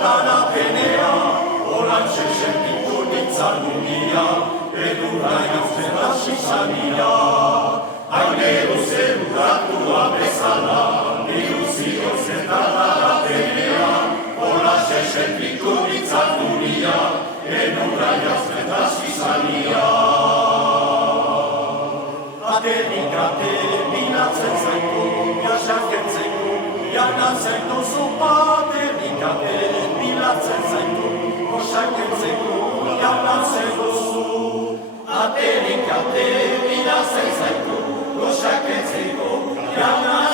dana penea, orantxe sentitu nintzan unia, edurra jauzen hasi zania. Hainero zeruratua bezala, iluzio zetara penea, orantxe sentitu nintzan unia, edurra jauzen hasi zania. Aterik ate bilatzen zaitu, jasakentzeko, janatzen duzu aterik ate bilatzen zaitu, jasakentzeko, janatzen duzu. Aterik ate bilatzen zaitu, jasakentzeko, janatzen duzu.